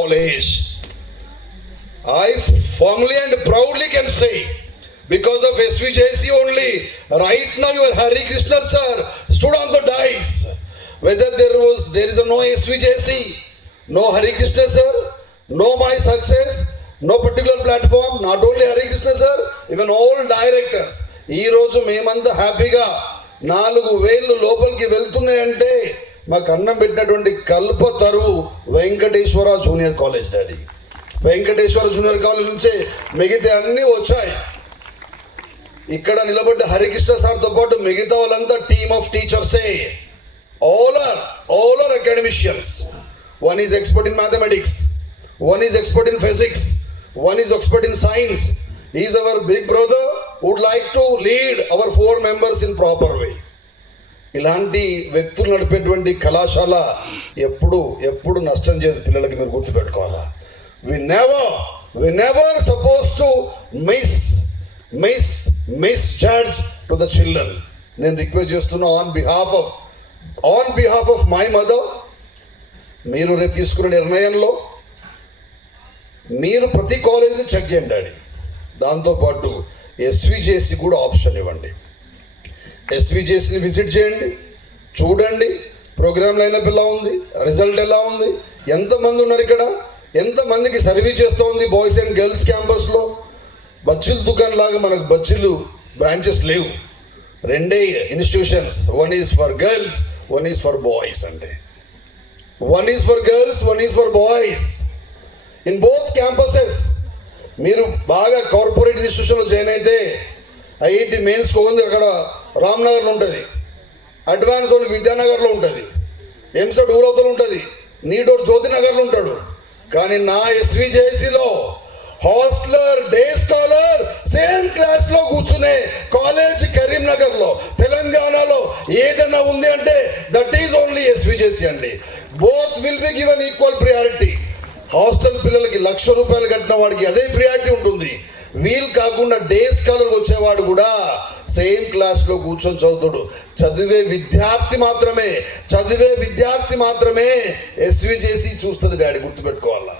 College. I firmly and proudly can say, because of SVJC only, right now your Hari Krishna sir stood on the dais. Whether there is no SVJC, no Hari Krishna sir, no my success, no particular platform, not only Hari Krishna sir, even all directors. ఈ రోజు మేమంతా హ్యాపీగా 4,000 లోపలికి వెళ్తున్నాయంటే మాకు అన్నం పెట్టినటువంటి కల్పతరువు Venkateswara junior college daddy. Venkateswara junior college నుంచే మిగతా అన్నీ వచ్చాయి. ఇక్కడ నిలబడ్డ హరికృష్ణ సార్తో పాటు మిగతా వాళ్ళంతా టీమ్ ఆఫ్ టీచర్సే. All are academicians. One is expert in mathematics, one is expert in physics, one is expert in science. Is our big brother would like to lead our 4 members in proper way. ఇలాంటి వ్యక్తులు నడిపేటువంటి కళాశాల ఎప్పుడు నష్టం చేయదు. పిల్లలకి మీరు గుర్తుపెట్టుకోవాలా. We never suppose to misjudge to the children. నేను రిక్వెస్ట్ చేస్తున్నా on behalf of my mother, మీరు రేపు తీసుకునే నిర్ణయంలో మీరు ప్రతి కాలేజీని చెక్ చేయండి డాడీ. దాంతోపాటు ఎస్విజేసి కూడా ఆప్షన్ ఇవ్వండి. ఎస్విజేసిని విజిట్ చేయండి, చూడండి ప్రోగ్రామ్ లైనప్ ఎలా ఉంది, రిజల్ట్ ఎలా ఉంది, ఎంతమంది ఉన్నారు ఇక్కడ, ఎంతమందికి సర్వీస్ చేస్తూ ఉంది బాయ్స్ అండ్ గర్ల్స్ క్యాంపస్లో. బజ్జీల దుకాణం లాగా మనకు బజ్జీలు బ్రాంచెస్ లేవు. 2 institutions, one is for girls, one is for boys. అంటే one is for girls, one is for boys in both campuses. మీరు బాగా కార్పొరేట్ ఇన్స్టిట్యూషన్లో జాయిన్ అయితే ఐఐటి మెయిన్స్ ఉంది అక్కడ రామ్నగర్లో ఉంటుంది, అడ్వాన్స్ ఓన్కి విద్యానగర్లో ఉంటుంది, ఎంసెట్ ఊరవతలు ఉంటుంది, నీడోట్ జ్యోతినగర్లో ఉంటాడు. కానీ నా ఎస్విజేసిలో హాస్టలర్, డే స్కాలర్ సేమ్ క్లాస్లో కూర్చునే కాలేజ్ కరీంనగర్లో, తెలంగాణలో ఏదైనా ఉంది అంటే దట్ ఈజ్ ఓన్లీ ఎస్విజేసి అండి. Both will be given equal priority. Hostel పిల్లలకి ₹1,00,000 కట్టిన వాడికి అదే ప్రియారిటీ ఉంటుంది. వీల్ కాకుండా డే స్కాలర్ వచ్చేవాడు కూడా సేమ్ క్లాస్లో కూర్చొని చదువుతాడు. చదివే విద్యార్థి మాత్రమే ఎస్విజేసి చూస్తుంది డాడీ, గుర్తుపెట్టుకోవాలా.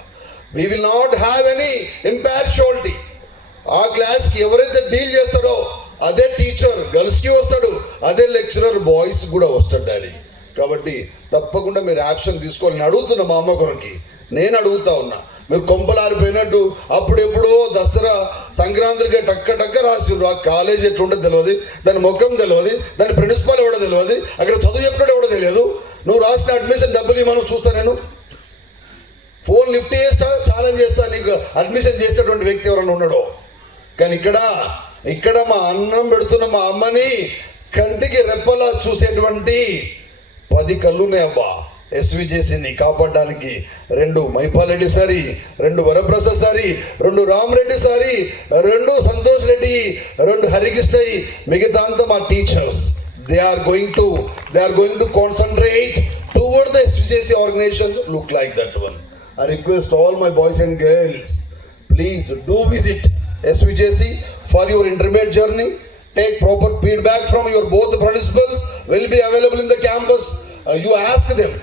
We will not have any impartiality. ఆ క్లాస్కి ఎవరైతే డీల్ చేస్తాడో అదే టీచర్ గర్ల్స్కి వస్తాడు, అదే లెక్చరర్ బాయ్స్ కూడా వస్తాడు డాడీ. కాబట్టి తప్పకుండా మీరు యాక్షన్ తీసుకోవాలని అడుగుతున్నా. మా అమ్మ కొరకి నేను అడుగుతా ఉన్నా. మీరు కొంపలారిపోయినట్టు అప్పుడెప్పుడో దసరా సంక్రాంతికి టక్క రాసిర్రు. ఆ కాలేజ్ ఎట్లుంటుంది తెలియదు, దాని ముఖం తెలియదు, దాని ప్రిన్సిపాల్ ఎవడో తెలియదు, అక్కడ చదువు చెప్పడం ఎవడో తెలియదు. నువ్వు రాసిన అడ్మిషన్ డబ్బులు ఇవ్వను చూస్తా, నేను ఫోన్ లిఫ్ట్ చేస్తా, ఛాలెంజ్ చేస్తా, నీకు అడ్మిషన్ చేసేటువంటి వ్యక్తి ఎవరైనా ఉన్నాడో. కానీ ఇక్కడ మా అన్నం పెడుతున్న మా అమ్మని కంటికి రెప్పలా చూసేటువంటి 10 కళ్ళు ఉన్నాయి అబ్బా. ఎస్విజేసిని కాపాడడానికి 2 మైపాల్ రెడ్డి సారి, 2 వరప్రసాద్ సారి, 2 రామరెడ్డి సారి, 2 సంతోష్ రెడ్డి, 2 హరికృష్ణ, మిగతా అంతా మా teachers. They are going to concentrate toward the SVJC organization. Look like that one. I request all my boys and girls, please do visit SVJC for your intermediate journey. Take proper feedback from your both principals will be available in the campus. You ask them,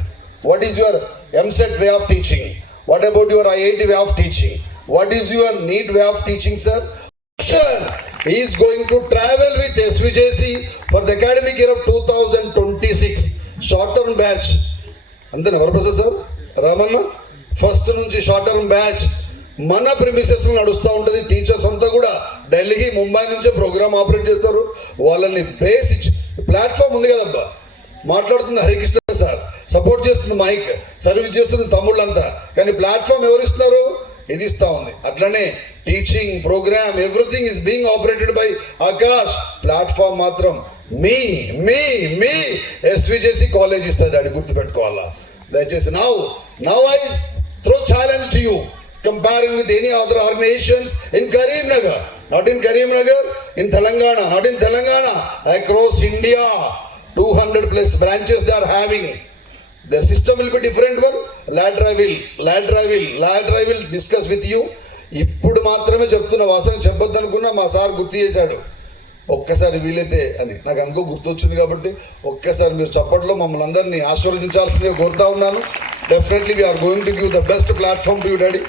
what is your MSET way of teaching? What about your IIT way of teaching? What is your NEET way of teaching, sir? He is going to travel with SVJC for the academic year of 2026. Short term batch. Andana Varaprasad sir, Ramanna, first నుంచి short term batch మన ప్రిమిసెస్లో నడుస్తూ ఉంటుంది. Teachers అంతా కూడా ఢిల్లీ, ముంబై నుంచే programme operate చేస్తారు. వాళ్ళని base ఇచ్చి ప్లాట్ఫామ్ ఉంది కదబ్బా, మాట్లాడుతుంది హరికృష్ణ సార్, సపోర్ట్ చేస్తుంది మైక్, సర్వీస్ చేస్తుంది తమ్ముళ్ళంతా. కానీ ప్లాట్ఫామ్ ఎవరు ఇస్తున్నారు? ఇది ఇస్తా ఉంది. అట్లనే teaching program everything is being operated by Aakash. Platform మాత్రం మీ ఎస్విజేసి కాలేజ్ ఇస్తుంది డాడీ, గుర్తుపెట్టుకోవాలా. దయచేసి now I throw challenge to you, comparing with any other organizations in Karimnagar, not in Karimnagar, in Telangana, not in Telangana, across India, 200+ branches they are having. Their system will be different one. Later I will discuss with you. ఇప్పుడు మాత్రమే చెప్తున్న, వాసన చెప్పొద్దు అనుకున్నా మా sir గుర్తు చేశాడు. ఒక్కసారి వీలైతే అని నాకు అందుకో గుర్తొచ్చింది కాబట్టి ఒక్కసారి మీరు చప్పట్లో మమ్మల్ని అందరినీ ఆశీర్వదించాల్సిందిగా కోరుతా ఉన్నాను. Definitely we are going to give the best platform to you daddy.